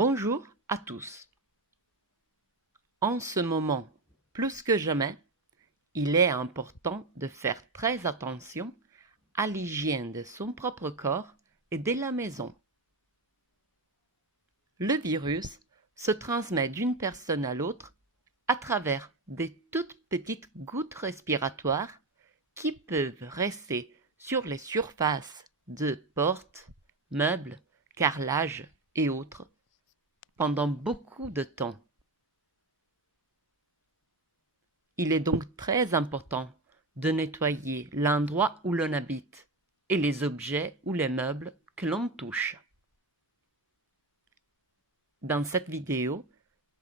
Bonjour à tous. En ce moment, plus que jamais, il est important de faire très attention à l'hygiène de son propre corps et de la maison. Le virus se transmet d'une personne à l'autre à travers des toutes petites gouttes respiratoires qui peuvent rester sur les surfaces de portes, meubles, carrelages et autres pendant beaucoup de temps. Il est donc très important de nettoyer l'endroit où l'on habite et les objets ou les meubles que l'on touche. Dans cette vidéo,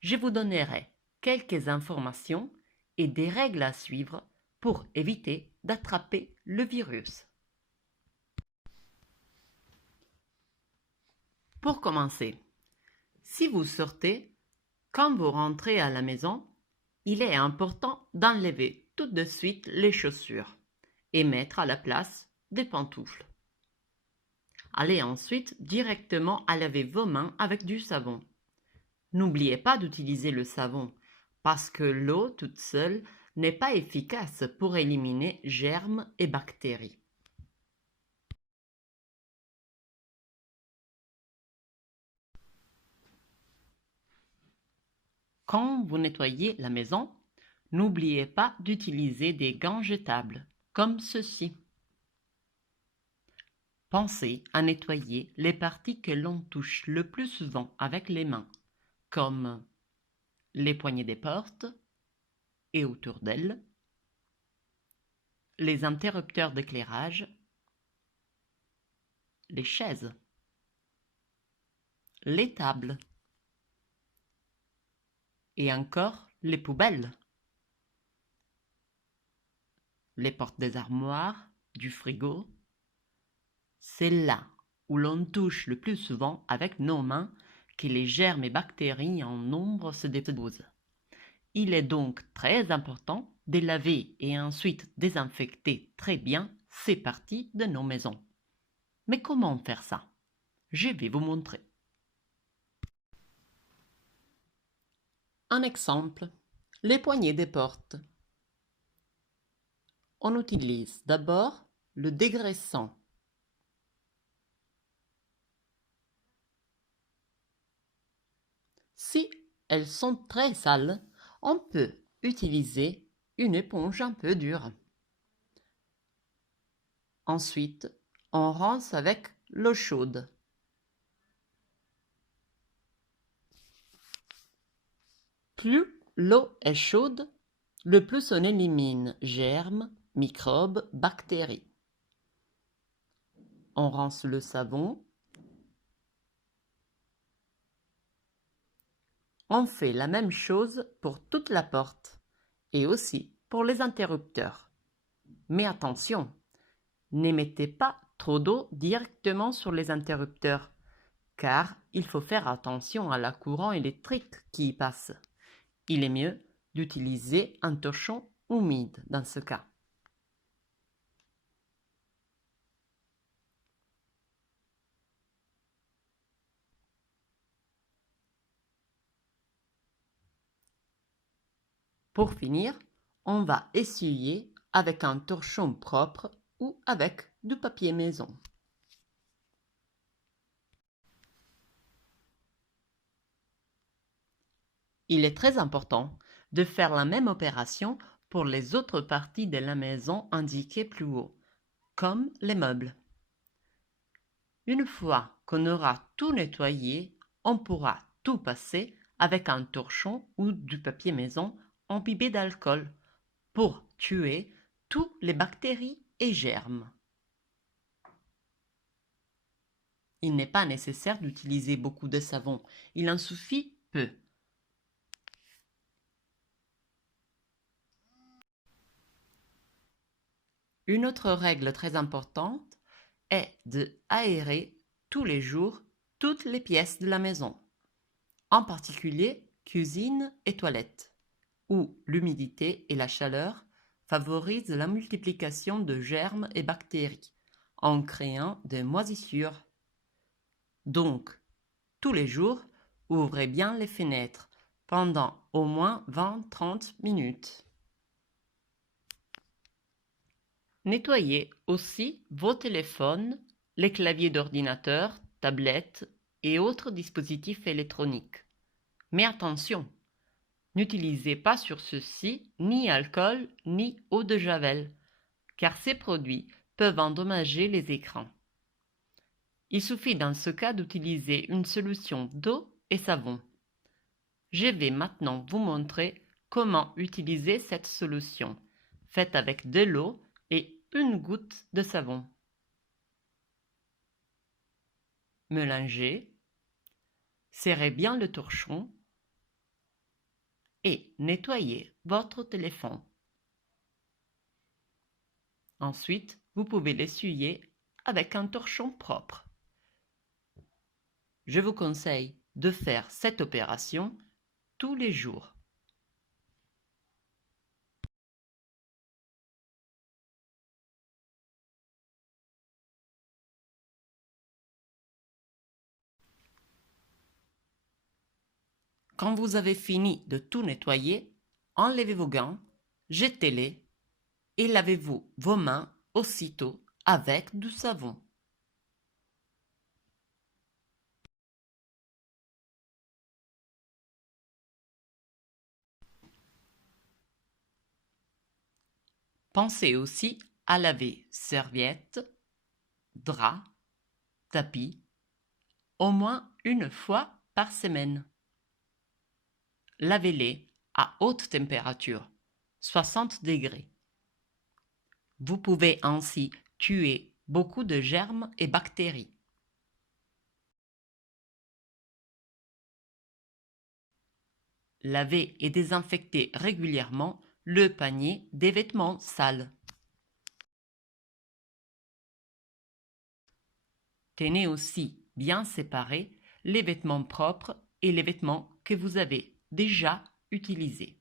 je vous donnerai quelques informations et des règles à suivre pour éviter d'attraper le virus. Pour commencer, si vous sortez, quand vous rentrez à la maison, il est important d'enlever tout de suite les chaussures et mettre à la place des pantoufles. Allez ensuite directement à laver vos mains avec du savon. N'oubliez pas d'utiliser le savon parce que l'eau toute seule n'est pas efficace pour éliminer germes et bactéries. Quand vous nettoyez la maison, n'oubliez pas d'utiliser des gants jetables, comme ceci. Pensez à nettoyer les parties que l'on touche le plus souvent avec les mains, comme les poignées des portes et autour d'elles, les interrupteurs d'éclairage, les chaises, les tables et encore les poubelles, les portes des armoires, du frigo. C'est là où l'on touche le plus souvent avec nos mains que les germes et bactéries en nombre se déposent. Il est donc très important de laver et ensuite désinfecter très bien ces parties de nos maisons. Mais comment faire ça? Je vais vous montrer. Un exemple, les poignées des portes. On utilise d'abord le dégraissant. Si elles sont très sales, on peut utiliser une éponge un peu dure. Ensuite, on rince avec l'eau chaude. Plus l'eau est chaude, le plus on élimine germes, microbes, bactéries. On rince le savon. On fait la même chose pour toute la porte et aussi pour les interrupteurs. Mais attention, ne mettez pas trop d'eau directement sur les interrupteurs car il faut faire attention à la courant électrique qui y passe. Il est mieux d'utiliser un torchon humide dans ce cas. Pour finir, on va essuyer avec un torchon propre ou avec du papier maison. Il est très important de faire la même opération pour les autres parties de la maison indiquées plus haut, comme les meubles. Une fois qu'on aura tout nettoyé, on pourra tout passer avec un torchon ou du papier maison imbibé d'alcool pour tuer toutes les bactéries et germes. Il n'est pas nécessaire d'utiliser beaucoup de savon, il en suffit peu. Une autre règle très importante est de aérer tous les jours toutes les pièces de la maison, en particulier cuisine et toilette, où l'humidité et la chaleur favorisent la multiplication de germes et bactéries, en créant des moisissures. Donc, tous les jours, ouvrez bien les fenêtres pendant au moins 20-30 minutes. Nettoyez aussi vos téléphones, les claviers d'ordinateur, tablettes et autres dispositifs électroniques. Mais attention, n'utilisez pas sur ceux-ci ni alcool ni eau de javel, car ces produits peuvent endommager les écrans. Il suffit dans ce cas d'utiliser une solution d'eau et savon. Je vais maintenant vous montrer comment utiliser cette solution, faite avec de l'eau et une goutte de savon. Mélangez, serrez bien le torchon et nettoyez votre téléphone. Ensuite, vous pouvez l'essuyer avec un torchon propre. Je vous conseille de faire cette opération tous les jours. Quand vous avez fini de tout nettoyer, enlevez vos gants, jetez-les et lavez-vous vos mains aussitôt avec du savon. Pensez aussi à laver serviettes, draps, tapis, au moins une fois par semaine. Lavez-les à haute température, 60 degrés. Vous pouvez ainsi tuer beaucoup de germes et bactéries. Lavez et désinfectez régulièrement le panier des vêtements sales. Tenez aussi bien séparés les vêtements propres et les vêtements que vous avez déjà utilisés.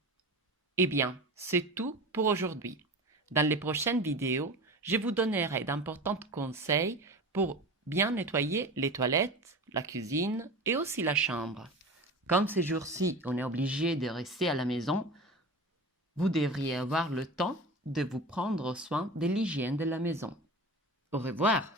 Eh bien, c'est tout pour aujourd'hui. Dans les prochaines vidéos, je vous donnerai d'importants conseils pour bien nettoyer les toilettes, la cuisine et aussi la chambre. Comme ces jours-ci, on est obligé de rester à la maison, vous devriez avoir le temps de vous prendre soin de l'hygiène de la maison. Au revoir!